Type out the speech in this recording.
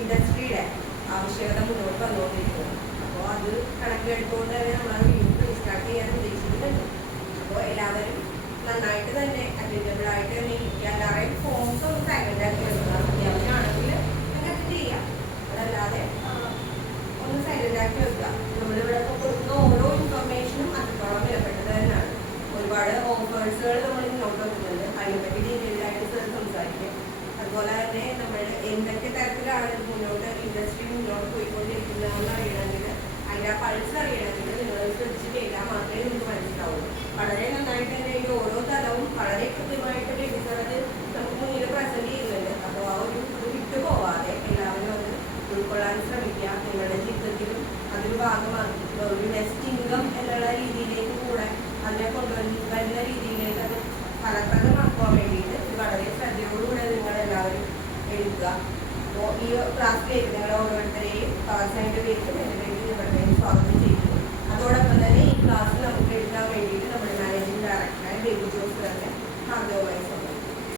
ഇൻഡസ്ട്രിയുടെ ആവശ്യകത മുന്നോട്ട് വന്നുകൊണ്ടിരിക്കുന്നത്. അപ്പോൾ അത് കണക്കിലെടുത്തുകൊണ്ട് തന്നെ നമ്മളത് വീണ്ടും റീസ്റ്റാർട്ട് ചെയ്യാൻ ഉദ്ദേശിക്കുന്നുണ്ട്. അപ്പോൾ എല്ലാവരും നന്നായിട്ട് തന്നെ അറ്റൻഡബിൾ ആയിട്ട് തന്നെ ഇരിക്കുക. എല്ലാവരെയും ഫോംസ് ഒന്ന് സൈലന്റ് ആക്കി വെക്കുക. അത്യാവശ്യമാണെങ്കിൽ അറ്റൻഡ് ചെയ്യാം, അതല്ലാതെ ഒന്ന് സൈലന്റ് ആക്കി വെക്കുക. നമ്മളിവിടെ കൊടുക്കുന്ന ഓരോ ഇൻഫർമേഷനും അത്രത്തോളം വിലപ്പെട്ടത് തന്നെയാണ്. ഒരുപാട് ഓഫേഴ്സുകൾ നമ്മൾ മുന്നോട്ട് വെക്കുന്നുണ്ട്. അതിനെപ്പറ്റി ഡീറ്റെയിൽ ആയിട്ട് സംസാരിക്കും. അതുപോലെ തന്നെ നമ്മൾ എന്തൊക്കെ തരത്തിലാണ് മുന്നോട്ട് ഇൻഡസ്ട്രി മുന്നോട്ട് പോയിക്കൊണ്ടിരിക്കുന്നതെന്ന് അറിയണമെങ്കിൽ, അതിൻ്റെ ആ പൾസ് അറിയണമെങ്കിൽ നിങ്ങൾ ശ്രദ്ധിച്ച് കേൾക്കാൻ മാത്രമേ നിങ്ങൾക്ക് മനസ്സിലാവുള്ളൂ. വളരെ നന്നായിട്ട് തന്നെ ഈ ഓരോ തലവും വളരെ കൃത്യമായിട്ട് വേണ്ടിച്ചത് നമുക്ക് മുന്നിൽ പ്രസന്റ് ചെയ്യുന്നുണ്ട്. അപ്പോൾ ആ ഒരു വിട്ടു പോവാതെ എല്ലാവരും അത് ഉൾക്കൊള്ളാൻ ശ്രമിക്കുക. നിങ്ങളുടെ ജീവിതത്തിലും അതൊരു ഭാഗമാക്കി ഒരു നെക്സ്റ്റ് ഇൻകം എന്നുള്ള രീതിയിലേക്ക് കൂടെ അതിനെ കൊണ്ടുവരുന്ന രീതിയിലേക്ക് അത് ഫലപ്രദമാക്കാൻ വേണ്ടിയിട്ട് വളരെ ശ്രദ്ധയോടുകൂടെ നിങ്ങളെല്ലാവരും എഴുതുക. അപ്പോൾ ഈ ക്ലാസ്സിലേക്ക് നിങ്ങൾ ഓരോരുത്തരെയും പവർ സയൻസിൻ്റെ പേരിലും